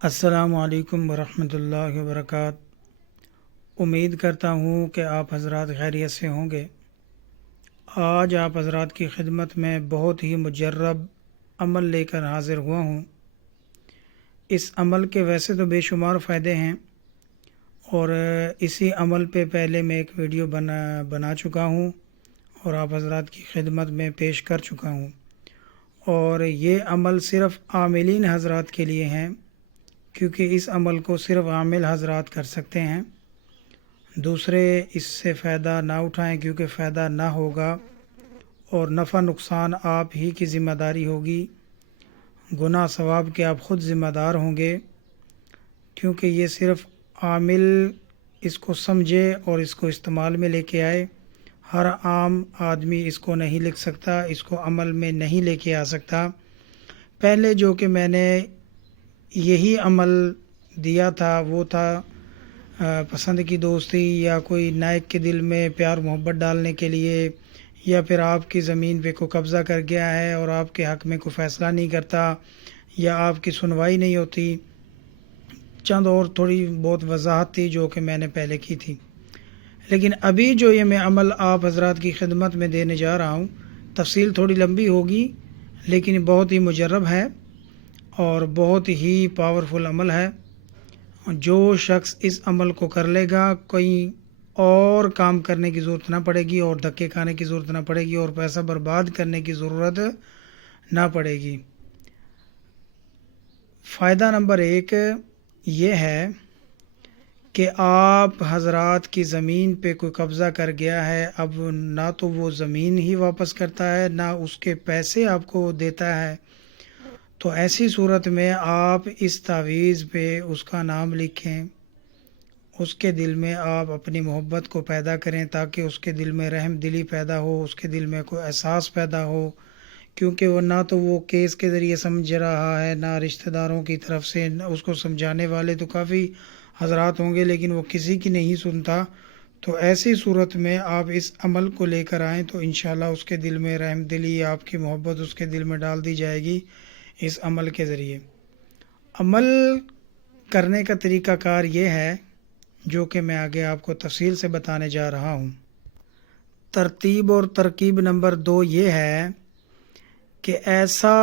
السلام علیکم ورحمۃ اللہ وبرکاتہ۔ امید کرتا ہوں کہ آپ حضرات خیریت سے ہوں گے۔ آج آپ حضرات کی خدمت میں بہت ہی مجرب عمل لے کر حاضر ہوا ہوں۔ اس عمل کے ویسے تو بے شمار فائدے ہیں، اور اسی عمل پہ پہلے میں ایک ویڈیو بنا چکا ہوں اور آپ حضرات کی خدمت میں پیش کر چکا ہوں، اور یہ عمل صرف عاملین حضرات کے لیے ہیں، کیونکہ اس عمل کو صرف عامل حضرات کر سکتے ہیں۔ دوسرے اس سے فائدہ نہ اٹھائیں، کیونکہ فائدہ نہ ہوگا اور نفع نقصان آپ ہی کی ذمہ داری ہوگی۔ گناہ ثواب کے آپ خود ذمہ دار ہوں گے، کیونکہ یہ صرف عامل اس کو سمجھے اور اس کو استعمال میں لے کے آئے۔ ہر عام آدمی اس کو نہیں لکھ سکتا، اس کو عمل میں نہیں لے کے آ سکتا۔ پہلے جو کہ میں نے یہی عمل دیا تھا وہ تھا پسند کی دوستی، یا کوئی نائک کے دل میں پیار محبت ڈالنے کے لیے، یا پھر آپ کی زمین پہ کوئی قبضہ کر گیا ہے اور آپ کے حق میں کوئی فیصلہ نہیں کرتا، یا آپ کی سنوائی نہیں ہوتی۔ چند اور تھوڑی بہت وضاحت تھی جو کہ میں نے پہلے کی تھی، لیکن ابھی جو یہ میں عمل آپ حضرات کی خدمت میں دینے جا رہا ہوں، تفصیل تھوڑی لمبی ہوگی لیکن بہت ہی مجرب ہے اور بہت ہی پاورفل عمل ہے۔ جو شخص اس عمل کو کر لے گا، کوئی اور کام کرنے کی ضرورت نہ پڑے گی، اور دھکے کھانے کی ضرورت نہ پڑے گی، اور پیسہ برباد کرنے کی ضرورت نہ پڑے گی۔ فائدہ نمبر 1 یہ ہے کہ آپ حضرات کی زمین پہ کوئی قبضہ کر گیا ہے، اب نہ تو وہ زمین ہی واپس کرتا ہے، نہ اس کے پیسے آپ کو دیتا ہے، تو ایسی صورت میں آپ اس تعویذ پہ اس کا نام لکھیں، اس کے دل میں آپ اپنی محبت کو پیدا کریں، تاکہ اس کے دل میں رحم دلی پیدا ہو، اس کے دل میں کوئی احساس پیدا ہو، کیونکہ وہ نہ تو وہ کیس کے ذریعے سمجھ رہا ہے، نہ رشتہ داروں کی طرف سے، اس کو سمجھانے والے تو کافی حضرات ہوں گے لیکن وہ کسی کی نہیں سنتا۔ تو ایسی صورت میں آپ اس عمل کو لے کر آئیں تو انشاءاللہ اس کے دل میں رحم دلی، آپ کی محبت اس کے دل میں ڈال دی جائے گی اس عمل کے ذریعے۔ عمل کرنے کا طریقہ کار یہ ہے جو کہ میں آگے آپ کو تفصیل سے بتانے جا رہا ہوں۔ ترتیب اور ترکیب نمبر 2 یہ ہے کہ ایسا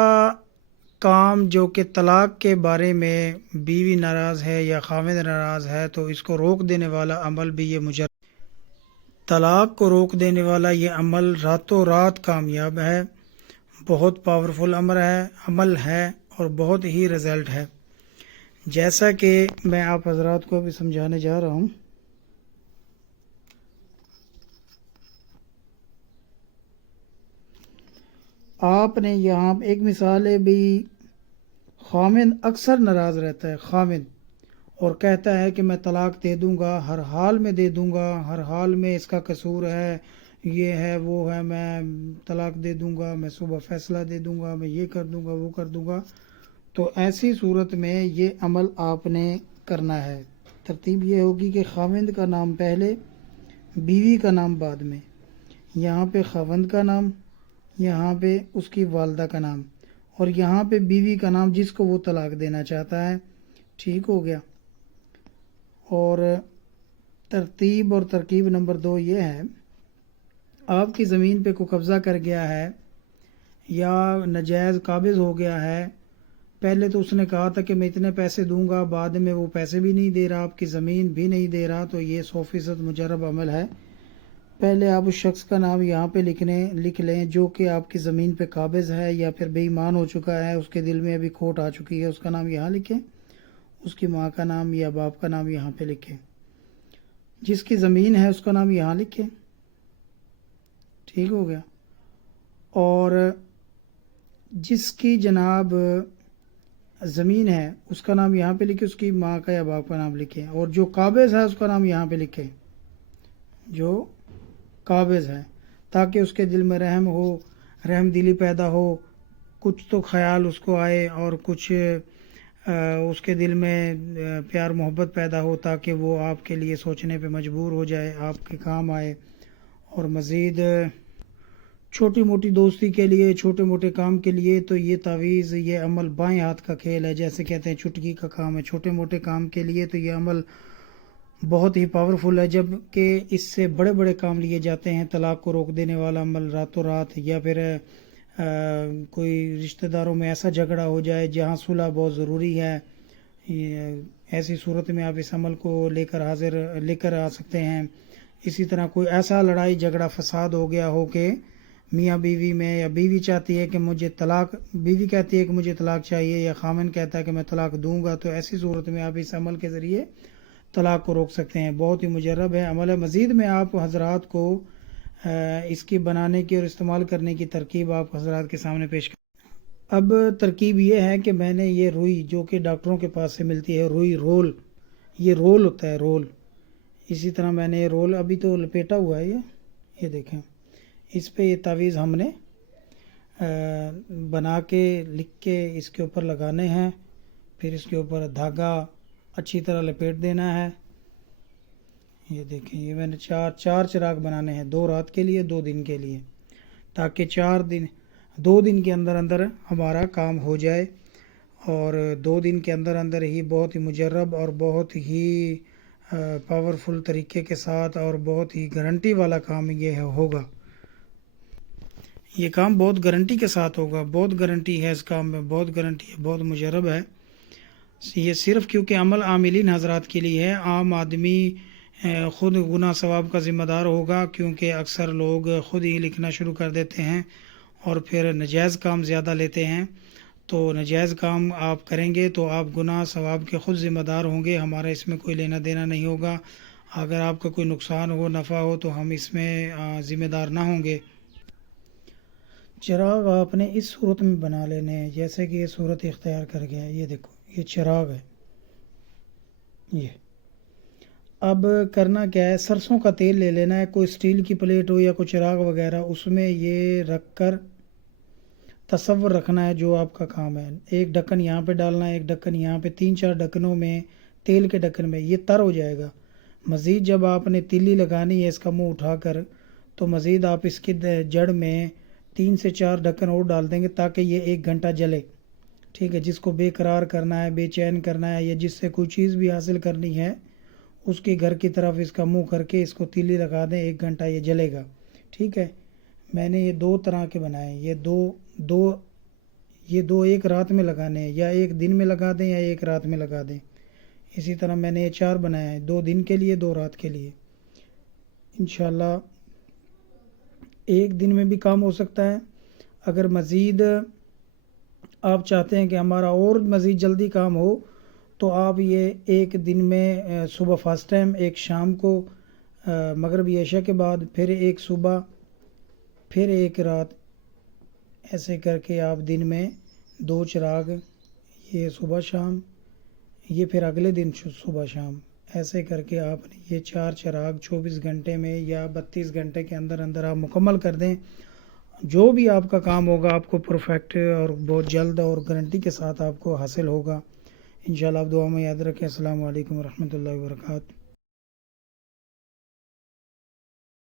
کام جو کہ طلاق کے بارے میں بیوی ناراض ہے یا خاوند ناراض ہے تو اس کو روک دینے والا عمل بھی یہ مجرد طلاق کو روک دینے والا یہ عمل راتوں رات کامیاب ہے، بہت پاورفل عمل ہے اور بہت ہی رزلٹ ہے، جیسا کہ میں آپ حضرات کو بھی سمجھانے جا رہا ہوں۔ آپ نے یہاں ایک مثال ہے بھی، خاوند اکثر ناراض رہتا ہے، خاوند، اور کہتا ہے کہ میں طلاق دے دوں گا، ہر حال میں دے دوں گا، ہر حال میں اس کا قصور ہے، یہ ہے وہ ہے، میں طلاق دے دوں گا، میں صبح فیصلہ دے دوں گا، میں یہ کر دوں گا، وہ کر دوں گا۔ تو ایسی صورت میں یہ عمل آپ نے کرنا ہے۔ ترتیب یہ ہوگی کہ خاوند کا نام پہلے، بیوی کا نام بعد میں، یہاں پہ خاوند کا نام، یہاں پہ اس کی والدہ کا نام، اور یہاں پہ بیوی کا نام جس کو وہ طلاق دینا چاہتا ہے۔ ٹھیک ہو گیا۔ اور ترتیب اور ترکیب نمبر 2 یہ ہے، آپ کی زمین پہ کوئی قبضہ کر گیا ہے یا ناجائز قابض ہو گیا ہے، پہلے تو اس نے کہا تھا کہ میں اتنے پیسے دوں گا، بعد میں وہ پیسے بھی نہیں دے رہا، آپ کی زمین بھی نہیں دے رہا، تو یہ 100% مجرب عمل ہے۔ پہلے آپ اس شخص کا نام یہاں پہ لکھ لیں جو کہ آپ کی زمین پہ قابض ہے یا پھر بے ایمان ہو چکا ہے، اس کے دل میں ابھی کھوٹ آ چکی ہے، اس کا نام یہاں لکھیں، اس کی ماں کا نام یا باپ کا نام یہاں پہ لکھیں، جس کی زمین ہے اس کا نام یہاں لکھیں۔ ٹھیک ہو گیا۔ اور جس کی جناب زمین ہے اس کا نام یہاں پہ لکھیں، اس کی ماں کا یا باپ کا نام لکھیں، اور جو قابض ہے اس کا نام یہاں پہ لکھیں، جو قابض ہے، تاکہ اس کے دل میں رحم ہو، رحم دلی پیدا ہو، کچھ تو خیال اس کو آئے اور کچھ اس کے دل میں پیار محبت پیدا ہو، تاکہ وہ آپ کے لیے سوچنے پہ مجبور ہو جائے، آپ کے کام آئے، اور مزید چھوٹی موٹی دوستی کے لیے، چھوٹے موٹے کام کے لیے تو یہ تعویذ، یہ عمل بائیں ہاتھ کا کھیل ہے، جیسے کہتے ہیں چٹکی کا کام ہے۔ چھوٹے موٹے کام کے لیے تو یہ عمل بہت ہی پاورفل ہے، جب کہ اس سے بڑے بڑے کام لیے جاتے ہیں، طلاق کو روک دینے والا عمل راتوں رات، یا پھر کوئی رشتہ داروں میں ایسا جھگڑا ہو جائے جہاں صلح بہت ضروری ہے، ایسی صورت میں آپ اس عمل کو لے کر آ سکتے ہیں۔ اسی طرح کوئی ایسا لڑائی جھگڑا فساد ہو گیا ہو کہ میاں بیوی میں، یا بیوی چاہتی ہے کہ بیوی کہتی ہے کہ مجھے طلاق چاہیے، یا خامن کہتا ہے کہ میں طلاق دوں گا، تو ایسی صورت میں آپ اس عمل کے ذریعے طلاق کو روک سکتے ہیں۔ بہت ہی مجرب ہے عمل ہے۔ مزید میں آپ حضرات کو اس کی بنانے کی اور استعمال کرنے کی ترکیب آپ حضرات کے سامنے پیش کریں۔ اب ترکیب یہ ہے کہ میں نے یہ روئی جو کہ ڈاکٹروں کے پاس سے ملتی ہے، روئی رول، یہ رول ہوتا ہے، رول، اسی طرح میں نے یہ رول ابھی تو لپیٹا ہوا ہے، یہ دیکھیں، اس پہ یہ تعویذ ہم نے بنا کے لکھ کے اس کے اوپر لگانے ہیں، پھر اس کے اوپر دھاگا اچھی طرح لپیٹ دینا ہے۔ یہ دیکھیں، یہ میں نے چار چراغ بنانے ہیں، 2 رات کے لیے، 2 دن کے لیے، تاکہ 2 دن کے اندر اندر ہمارا کام ہو جائے، اور 2 دن کے اندر اندر ہی بہت ہی مجرب اور بہت ہی پاورفل طریقے کے ساتھ اور بہت ہی گارنٹی والا کام یہ ہوگا۔ یہ کام بہت گارنٹی کے ساتھ ہوگا، بہت گارنٹی ہے اس کام میں، بہت گارنٹی ہے، بہت مجرب ہے۔ یہ صرف کیونکہ عمل عاملین حضرات کے لیے ہے، عام آدمی خود گناہ ثواب کا ذمہ دار ہوگا، کیونکہ اکثر لوگ خود ہی لکھنا شروع کر دیتے ہیں اور پھر ناجائز کام زیادہ لیتے ہیں۔ تو ناجائز کام آپ کریں گے تو آپ گناہ ثواب کے خود ذمہ دار ہوں گے، ہمارا اس میں کوئی لینا دینا نہیں ہوگا۔ اگر آپ کا کوئی نقصان ہو، نفع ہو، تو ہم اس میں ذمہ دار نہ ہوں گے۔ چراغ آپ نے اس صورت میں بنا لینے ہیں جیسے کہ یہ صورت اختیار کر گیا ہے۔ یہ دیکھو، یہ چراغ ہے۔ یہ اب کرنا کیا ہے، سرسوں کا تیل لے لینا ہے، کوئی سٹیل کی پلیٹ ہو یا کوئی چراغ وغیرہ، اس میں یہ رکھ کر تصور رکھنا ہے جو آپ کا کام ہے۔ ایک ڈھکن یہاں پہ ڈالنا ہے، ایک ڈھکن یہاں پہ، 3-4 ڈھکنوں میں، تیل کے ڈھکن میں یہ تر ہو جائے گا۔ مزید جب آپ نے تیلی لگانی ہے اس کا منہ اٹھا کر، تو مزید آپ اس کی جڑ میں 3 سے 4 ڈھکن اور ڈال دیں گے تاکہ یہ 1 گھنٹہ جلے۔ ٹھیک ہے، جس کو بے قرار کرنا ہے، بے چین کرنا ہے، یا جس سے کوئی چیز بھی حاصل کرنی ہے، اس کے گھر کی طرف اس کا منہ کر کے اس کو تیلی لگا دیں، 1 گھنٹہ یہ جلے گا۔ ٹھیک ہے، میں نے یہ 2 طرح کے بنائے، یہ دو ایک رات میں لگانے ہیں، یا 1 دن میں لگا دیں یا 1 رات میں لگا دیں۔ اسی طرح میں نے یہ 4 بنائے ہیں، 2 دن کے لیے، 2 رات کے لیے۔ انشاءاللہ 1 دن میں بھی کام ہو سکتا ہے۔ اگر مزید آپ چاہتے ہیں کہ ہمارا اور مزید جلدی کام ہو، تو آپ یہ 1 دن میں صبح فاسٹ ٹائم، 1 شام کو مغربی عشاء کے بعد، پھر 1 صبح، پھر 1 رات، ایسے کر کے آپ دن میں 2 چراغ، یہ صبح شام، یہ پھر اگلے دن صبح شام، ایسے کر کے آپ یہ 4 چراغ 24 گھنٹے میں یا 32 گھنٹے کے اندر اندر آپ مکمل کر دیں۔ جو بھی آپ کا کام ہوگا آپ کو پرفیکٹ اور بہت جلد اور گارنٹی کے ساتھ آپ کو حاصل ہوگا۔ انشاءاللہ آپ دعا میں یاد رکھیں۔ السلام علیکم ورحمۃ اللہ وبرکاتہ۔